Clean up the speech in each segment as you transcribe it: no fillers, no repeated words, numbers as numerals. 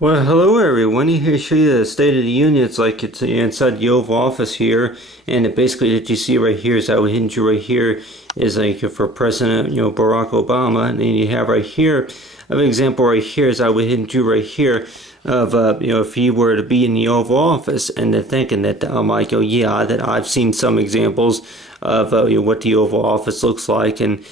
Well, hello everyone. Here to show you the State of the Union. It's like it's inside the Oval Office here, and basically that you see right here is how hidden right here is like for President, Barack Obama, and then you have right here an example right here is how hidden right here of if he were to be in the Oval Office, and they're thinking that like yeah, that I've seen some examples of what the Oval Office looks like, and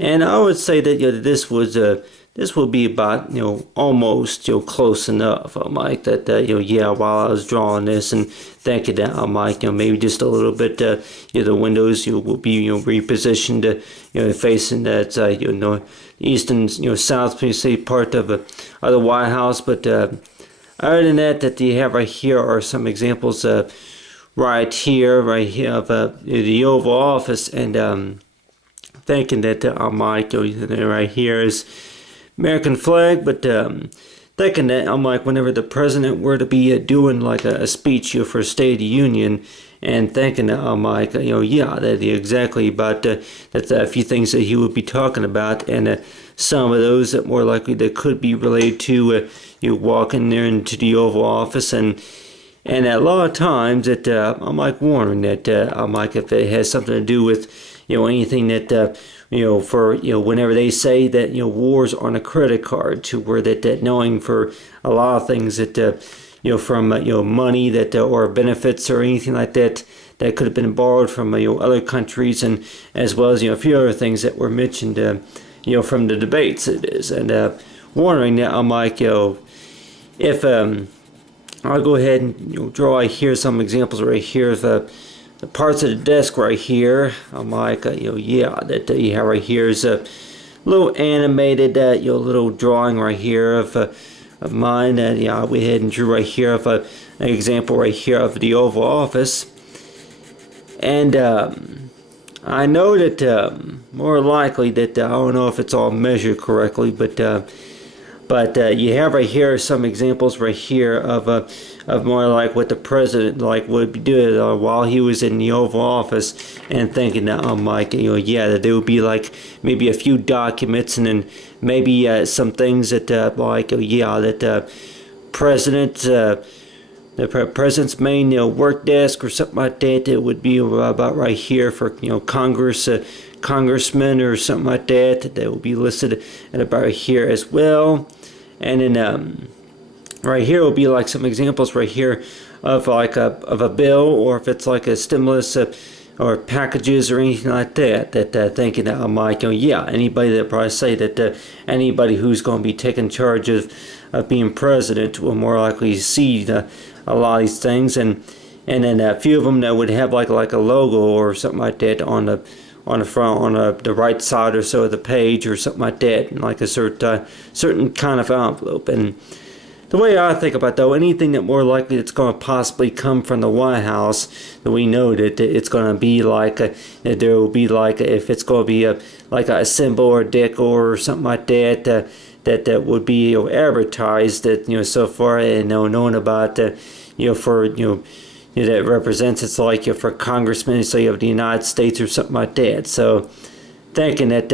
I would say that this will be about almost close enough. I'm like that yeah, while I was drawing this and thinking that I'm like maybe just a little bit the windows will be repositioned facing that eastern south part of the White House. But other than that you have right here are some examples right here of the Oval Office, and thinking that I'm like right here is American flag, but thinking that I'm like whenever the president were to be doing like a speech for State of the Union, and thinking that I'm like yeah, that exactly about that a few things that he would be talking about, and some of those that more likely that could be related to you walking there into the Oval Office, and a lot of times that I'm like wondering that I'm like if it has something to do with anything that for whenever they say that wars on a credit card, to where that knowing for a lot of things that from money that or benefits or anything like that that could have been borrowed from other countries, and as well as a few other things that were mentioned from the debates it is, and wondering that I'm like if I'll go ahead and draw right here some examples right here of the parts of the desk right here. I'm like yeah, that you have right here is a little animated little drawing right here of mine that I went ahead and drew right here of an example right here of the Oval Office, and I know that more likely that I don't know if it's all measured correctly, but you have right here some examples right here of more like what the president like would be doing while he was in the Oval Office, and thinking that I'm like yeah, that there would be like maybe a few documents, and then maybe some things that like yeah, that president the president's main work desk or something like that. It would be about right here for congressmen or something like that. That will be listed at about here as well. And then right here will be like some examples right here of like of a bill, or if it's like a stimulus or packages or anything like that. That thinking that I'm like yeah, anybody that probably say that anybody who's going to be taking charge of being president will more likely see a lot of these things, and then a few of them that would have like a logo or something like that on the front, on the right side or so of the page or something like that, and like a certain kind of envelope. And the way I think about though, anything that more likely it's going to possibly come from the White House, that we know that it's going to be like that there will be like if it's going to be like a symbol or decor or something like that that would be advertised that so far and known about for that represents it's like for congressmen, say of the United States or something like that. So thinking that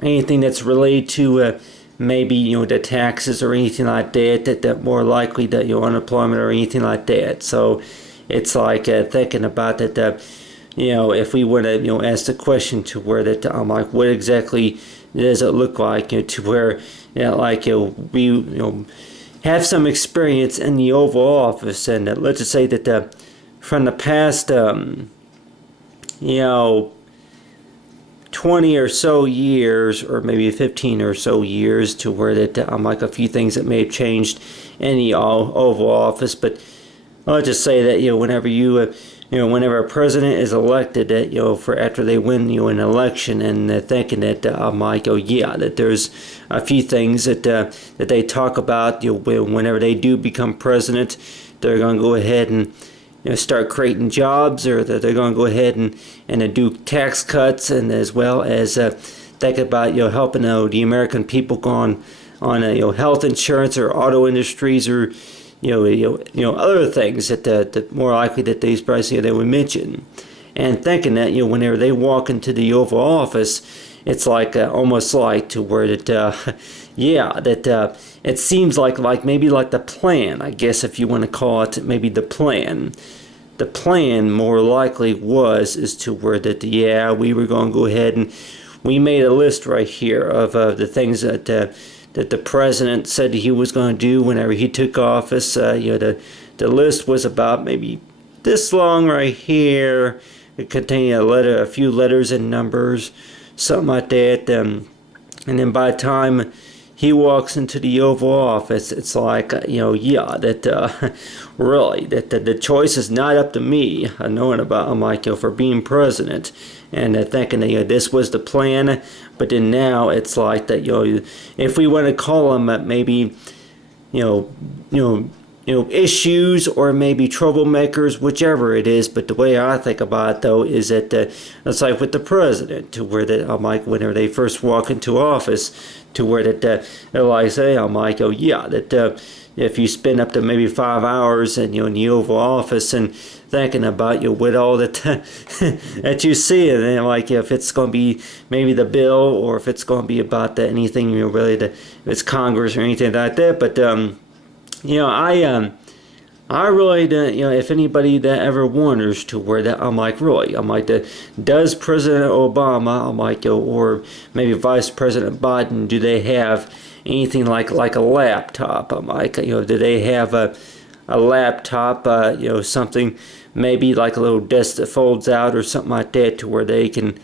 anything that's related to maybe the taxes or anything like that more likely that unemployment or anything like that. So it's like thinking about that if we were to ask the question to where that I'm like what exactly does it look like to where like we have some experience in the Oval Office, and let's just say that from the past 20 or so years, or maybe 15 or so years, to where that I'm like a few things that may have changed in the Oval Office. But I'll just say that whenever whenever a president is elected, that for after they win an election, and they're thinking that I'm like yeah, that there's a few things that that they talk about whenever they do become president, they're going to go ahead and start creating jobs, or that they're going to go ahead and do tax cuts, and as well as think about helping the American people go on health insurance or auto industries, or other things that more likely that they would mention, and thinking that whenever they walk into the Oval Office, it's like almost like to where that yeah, that it seems like maybe like the plan, I guess, if you want to call it maybe the plan. The plan more likely is to where that yeah, we were going to go ahead and we made a list right here of the things that that the president said he was going to do whenever he took office. The list was about maybe this long right here. It contained a few letters and numbers, something like that. And then by the time he walks into the Oval Office, it's like, yeah, that really, that the choice is not up to me, knowing about him, like, for being president, and thinking that, this was the plan, but then now it's like that, if we want to call him maybe, issues or maybe troublemakers, whichever it is. But the way I think about it, though, is that it's like with the president, to where that I'm like, whenever they first walk into office, to where that they're like, say, I'm like, oh yeah, that if you spend up to maybe 5 hours in in the Oval Office and thinking about with all that that you see, and then like if it's going to be maybe the bill or if it's going to be about anything really, if it's Congress or anything like that, but I really don't, if anybody that ever wonders to where that, I'm like, really, I'm like, does President Obama, I'm like, or maybe Vice President Biden, do they have anything like a laptop? I'm like, do they have a laptop, something maybe like a little desk that folds out or something like that, to where they can,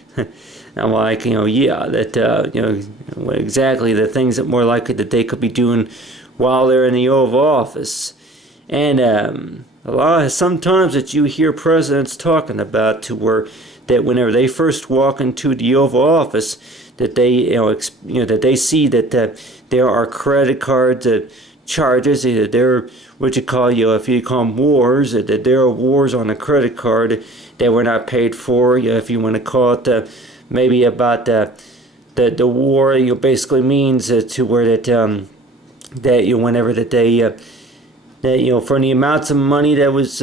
I'm like, yeah, that, exactly the things that more likely that they could be doing while they're in the Oval Office. And sometimes that you hear presidents talking about to where that whenever they first walk into the Oval Office, that they that they see that there are credit cards charges, either there what you call if you call them wars, that there are wars on a credit card that were not paid for. If you want to call it maybe about the war, basically means to where that that whenever that they that for the amounts of money that was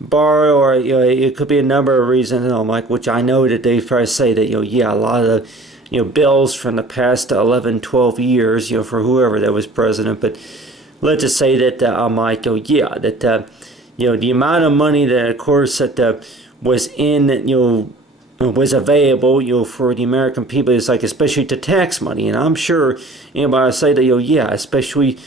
borrowed, or it could be a number of reasons, like, which I know that they probably say that yeah, a lot of bills from the past 11, 12 years, for whoever that was president. But let's just say that I'm like, yeah, that the amount of money that, of course, that was in was available, for the American people, is like, especially to tax money. And I'm sure anybody say that, yeah, especially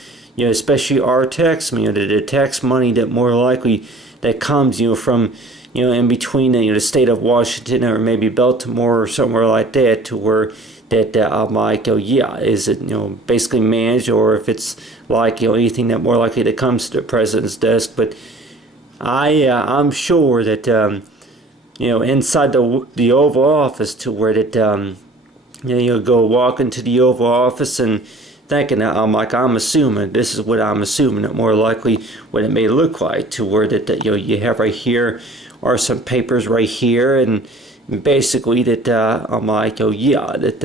our tax money, the tax money that more likely that comes, from, in between, the state of Washington or maybe Baltimore or somewhere like that, to where that I'm like, yeah, is it, basically managed, or if it's like, anything that more likely that comes to the president's desk. But I'm sure that, inside the Oval Office, to where that, you'll go walk into the Oval Office and thinking that I'm assuming, this is what I'm assuming, that more likely what it may look like, to where that you have right here are some papers right here, and basically that I'm like, yeah, that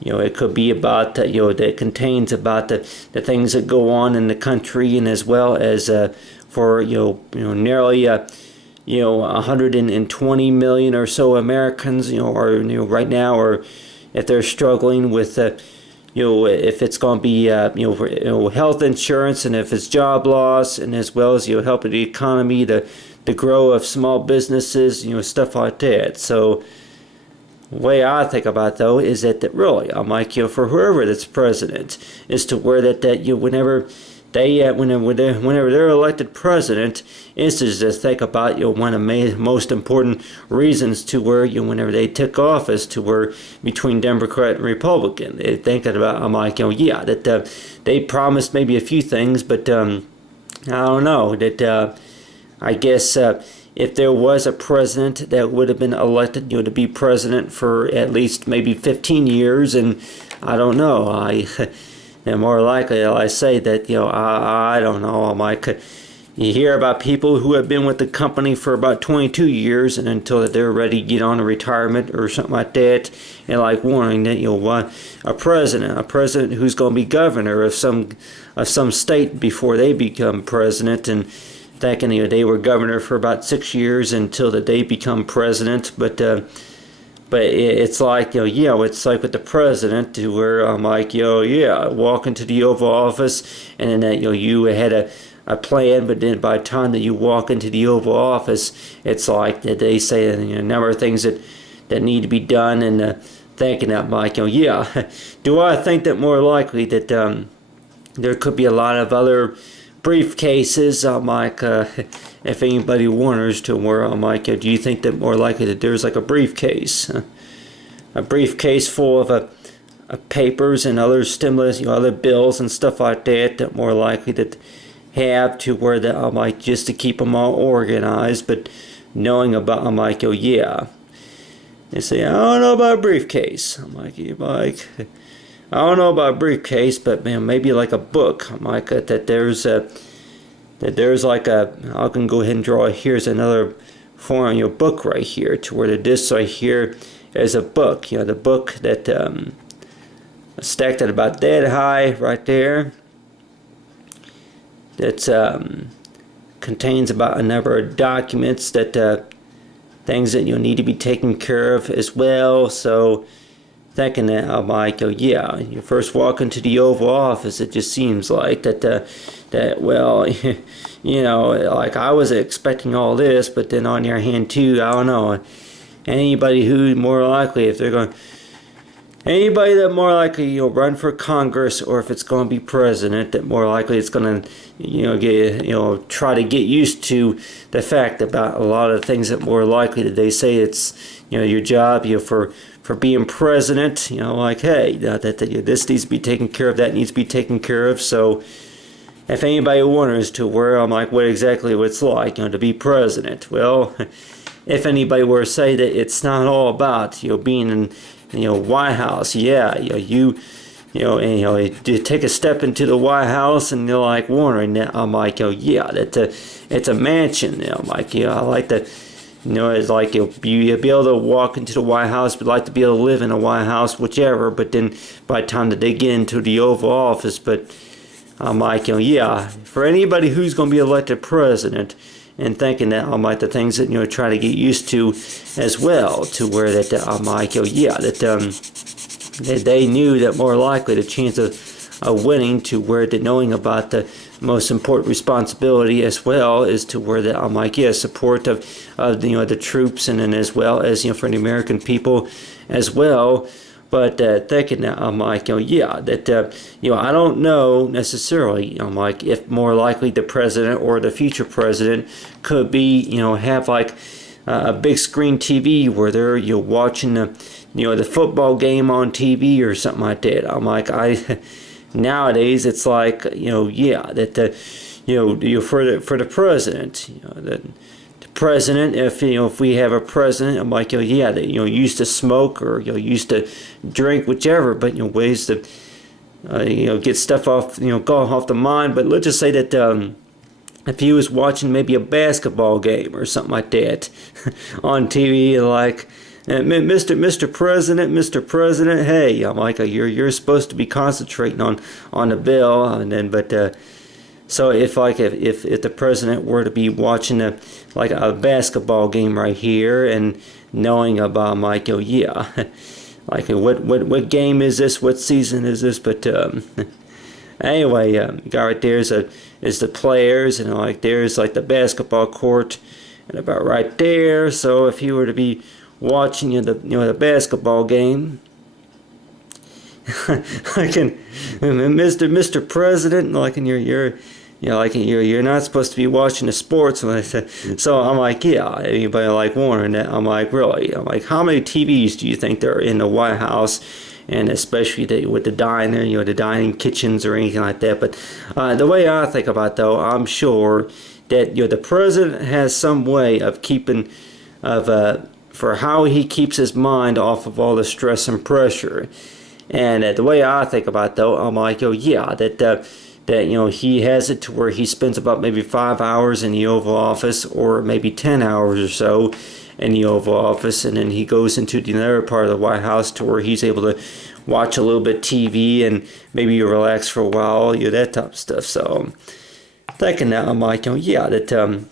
it could be about that contains about the things that go on in the country, and as well as for nearly 120 million or so Americans, are right now, or if they're struggling with if it's going to be health insurance, and if it's job loss, and as well as helping the economy, the grow of small businesses, stuff like that. So the way I think about it, though, is that really, I'm like, for whoever that's president, is to where that whenever they whenever they're elected president, is to just think about one of the most important reasons to where whenever they took office, to where between Democrat and Republican, they thinking about, I'm like, yeah, that they promised maybe a few things, but I don't know, that I guess if there was a president that would have been elected to be president for at least maybe 15 years, and I don't know, and more likely, I say that, I don't know, I'm like, you hear about people who have been with the company for about 22 years, and until they're ready to get on a retirement or something like that, and like warning that, a president who's going to be governor of some state before they become president, and thinking they were governor for about 6 years until that they become president. But but it's like, it's like with the president, to where I'm like, walk into the Oval Office, and then that, you had a plan, but then by the time that you walk into the Oval Office, it's like that they say a number of things that need to be done, and thinking that, like, do I think that more likely that there could be a lot of other briefcases, like, if anybody wonders, to where I'm like, do you think that more likely that there's like a briefcase full of papers and other stimulus, other bills and stuff like that more likely that have, to where that I'm like, just to keep them all organized, but knowing about, I'm like, they say, I don't know about a briefcase. I'm like, I don't know about a briefcase, but man, maybe like a book. I'm like, that there's like I can go ahead and draw, here's another form on your book right here, to where this right here is a book, the book that stacked at about that high right there, that contains about a number of documents, that things that you'll need to be taken care of as well. So thinking that I'm like, you first walk into the Oval Office, it just seems like that well, like I was expecting all this, but then on the other hand too, I don't know, anybody who more likely, if they're going, anybody that more likely run for Congress, or if it's going to be president, that more likely it's going to get try to get used to the fact about a lot of things that more likely that they say it's your job for being president, like, hey, that this needs to be taken care of, that needs to be taken care of. So if anybody wonders to where I'm like, what exactly it's like to be president, well, if anybody were to say that it's not all about being in White House, you take a step into the White House and you're like wondering that, I'm like, that it's a mansion. I'm like, I like that. It's like you'll be able to walk into the White House, but like to be able to live in a White House, whichever. But then by the time that they get into the Oval Office, but I'm like, for anybody who's going to be elected president, and thinking that I'm like the things that try to get used to as well, to where that I'm like, that they knew that more likely the chance of winning, to where that knowing about the most important responsibility as well is to where that I'm like, support of the troops, and then as well as for the American people as well. But thinking that I'm like, that I don't know necessarily, I'm like, if more likely the president or the future president could be, have like a big screen TV where they're watching the football game on TV or something like that. I'm like, nowadays it's like, that for the president, that president, if we have a president, I'm like, that used to smoke, or used to drink, whichever, but ways to get stuff off, go off the mind. But let's just say that if he was watching maybe a basketball game or something like that on TV, like, Mr. President, hey, I'm like, you're supposed to be concentrating on the bill, and then so if the president were to be watching a basketball game right here, and knowing about, like, like, what game is this, what season is this, but anyway, got right there is the players, and like there's like the basketball court, and about right there. So if you were to be watching the basketball game, like, in Mr. President, like, and you're not supposed to be watching the sports. So I'm like, anybody like wondering that, I'm like, really, I'm like, how many TVs do you think there are in the White House, and especially with the diner, the dining kitchens or anything like that? But the way I think about it, though, I'm sure that the president has some way of keeping for how he keeps his mind off of all the stress and pressure. And the way I think about it, though, I'm like, that he has it to where he spends about maybe 5 hours in the Oval Office, or maybe 10 hours or so in the Oval Office, and then he goes into the other part of the White House to where he's able to watch a little bit TV and maybe relax for a while, that type of stuff. So thinking that, I'm like, that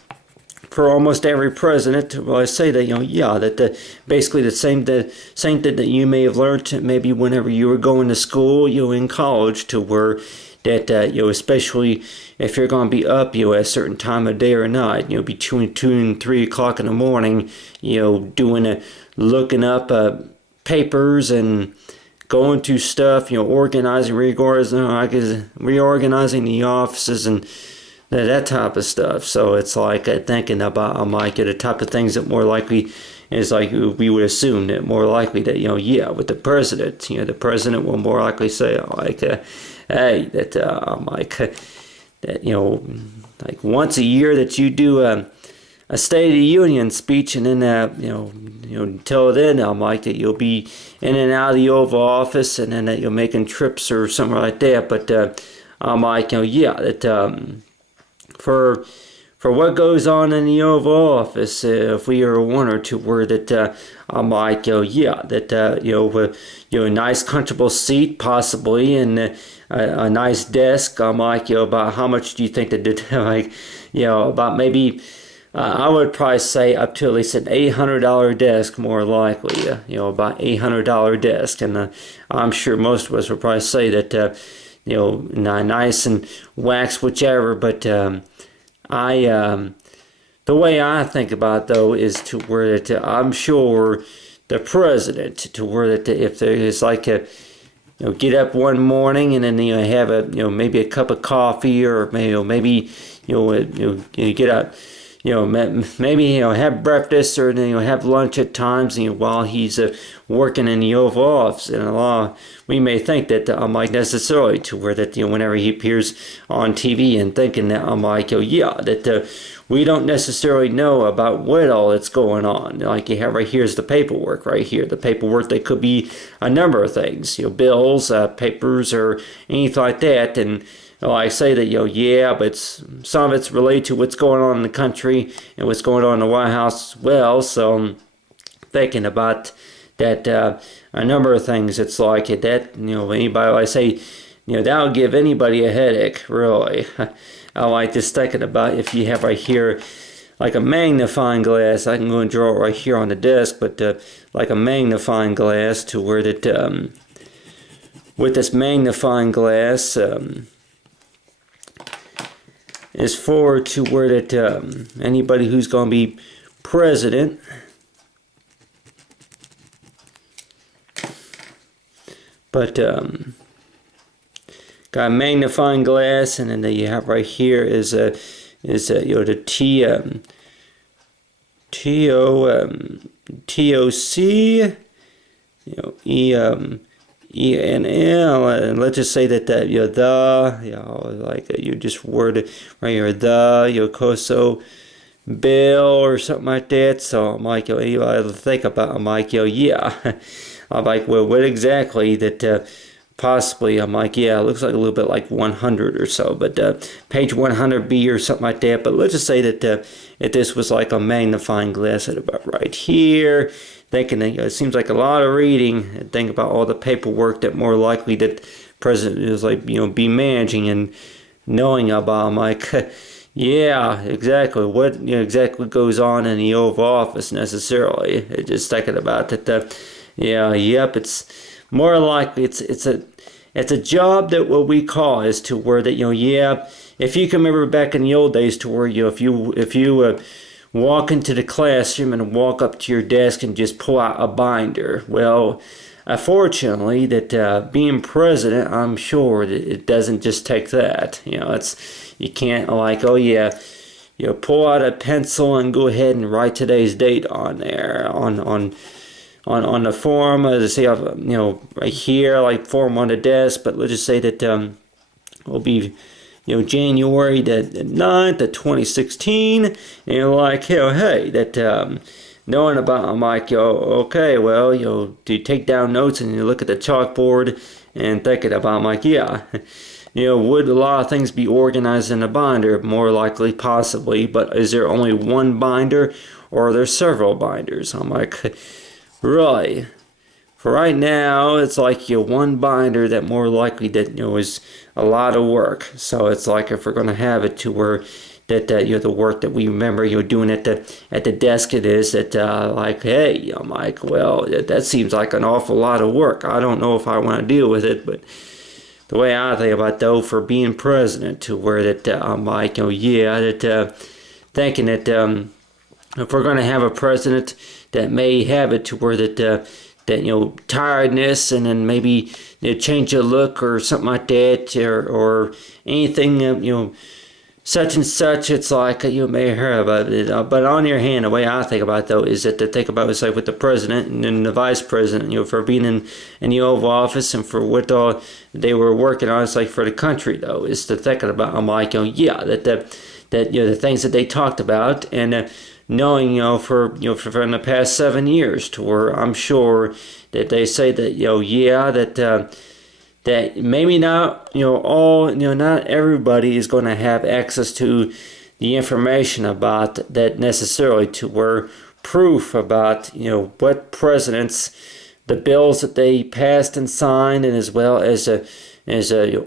for almost every president. Well, I say that, yeah, that basically the same thing that you may have learned maybe whenever you were going to school, in college, to where that especially if you're going to be up, at a certain time of day or night, between 2 and 3 o'clock in the morning, looking up papers and going to stuff, organizing, reorganizing the offices and that type of stuff. So it's like thinking about the type of things that more likely is like we would assume that more likely that with the president, the president will more likely say hey, that that like once a year that you do a State of the Union speech, and then until then, that you'll be in and out of the Oval Office, and then that you're making trips or something like that. But that for what goes on in the Oval Office, if we are one or two word that a nice comfortable seat possibly, and a nice desk. About how much do you think that about maybe. I would probably say up to at least an $800 desk, more likely. About $800 desk, and I'm sure most of us would probably say that nice and wax, whichever. But the way I think about it, though, is to where that I'm sure the president, to where that if there is like a get up one morning and then have a maybe a cup of coffee, or maybe get up. Maybe have breakfast, or have lunch at times, while he's working in the Oval Office. And we may think that necessarily to where that whenever he appears on TV, and thinking that that we don't necessarily know about what all that's going on. Like you have right here is the paperwork right here. The paperwork, that could be a number of things, bills, papers, or anything like that. And I say that, but some of it's related to what's going on in the country and what's going on in the White House as well. So I'm thinking about that a number of things. It's like that, anybody, I say, that'll give anybody a headache, really. I like just thinking about if you have right here like a magnifying glass. I can go and draw it right here on the desk, but like a magnifying glass, to where that with this magnifying glass, is forward to where that anybody who's going to be president, but got a magnifying glass, and then you have right here is the TOC, ENL, and let's just say that you just word it right here, the COSO bill or something like that. So I'm like, anybody think about, I'm like, I'm like, well, what exactly that possibly, I'm like, it looks like a little bit like 100 or so, but page 100B or something like that. But let's just say that if this was like a magnifying glass at about right here, thinking that it seems like a lot of reading, and think about all the paperwork that more likely that president is like be managing and knowing about. I'm like, yeah, exactly what exactly goes on in the Oval Office necessarily. Just thinking about that. It's more likely it's a job that what we call is to where that if you can remember back in the old days, to where if you walk into the classroom and walk up to your desk and just pull out a binder. Well, unfortunately, that being president, I'm sure that it doesn't just take that. You can't like, pull out a pencil and go ahead and write today's date on there on the form. Say, right here, like form on the desk. But let's just say that will be January the 9th of 2016, and you're like, hey, that knowing about, I'm like, okay, well, do you take down notes and you look at the chalkboard and thinking about, I'm like, would a lot of things be organized in a binder? More likely, possibly, but is there only one binder, or are there several binders? I'm like, really? For right now, it's like one binder that more likely that is a lot of work. So it's like if we're going to have it to where that the work that we remember doing at the desk, it is that like, hey, I'm like, well, that seems like an awful lot of work. I don't know if I want to deal with it, but the way I think about though, for being president, to where that I'm like, yeah, that thinking that if we're going to have a president that may have it to where that tiredness, and then maybe change of look or something like that, or anything such and such. It's like you may hear about it, but on the other hand, the way I think about it, though, is that to think about it's like with the president and then the vice president, for being in the Oval Office and for what all they were working on. It's like for the country, though, is to thinking about. I'm like, yeah, that the things that they talked about, and knowing for from the past 7 years, to where I'm sure that they say that yeah, that maybe not all not everybody is going to have access to the information about that necessarily, to where proof about what presidents, the bills that they passed and signed, and as well as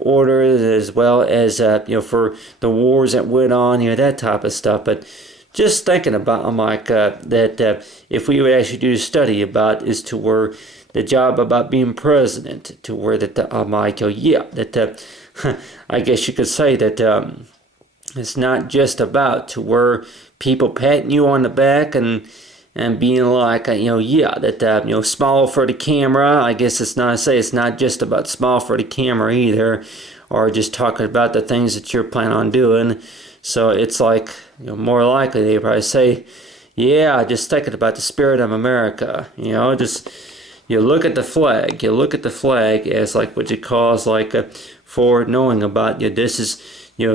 orders, as well as for the wars that went on, that type of stuff. But just thinking about, I'm like, that if we would actually do a study about, is to where the job about being president, to where that I'm like, yeah, that I guess you could say that it's not just about to where people patting you on the back and being like, yeah, that smile for the camera. I guess it's not just about smile for the camera either, or just talking about the things that you're planning on doing. So it's like, more likely they probably say, yeah, just thinking about the spirit of America. Just you look at the flag. You look at the flag as like what you call is like for knowing about this is we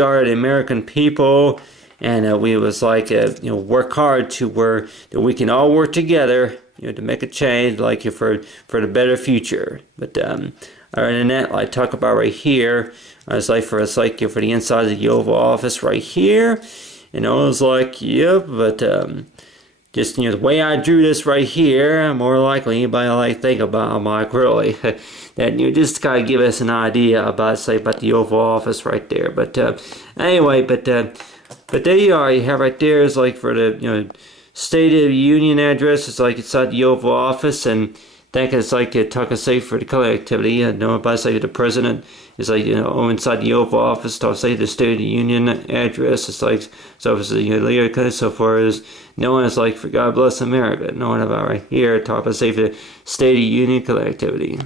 are the American people, and we was like work hard to where that we can all work together to make a change, like for the better future. But other than that, I talk about right here. It's like for the inside of the Oval Office right here, I was like, yep, but just the way I drew this right here, more likely anybody like think about, I'm like, really, that just kind of give us an idea about the Oval Office right there. But anyway, but there you are. You have right there is like for the State of the Union address. It's like inside the Oval Office, and think it's like talking say for the color activity. About say the president is like inside the Oval Office. To say the State of the Union address. It's like so. It's so far as knowing it's like for God bless America. Knowing about right here. Talk about say for the State of the Union color activity.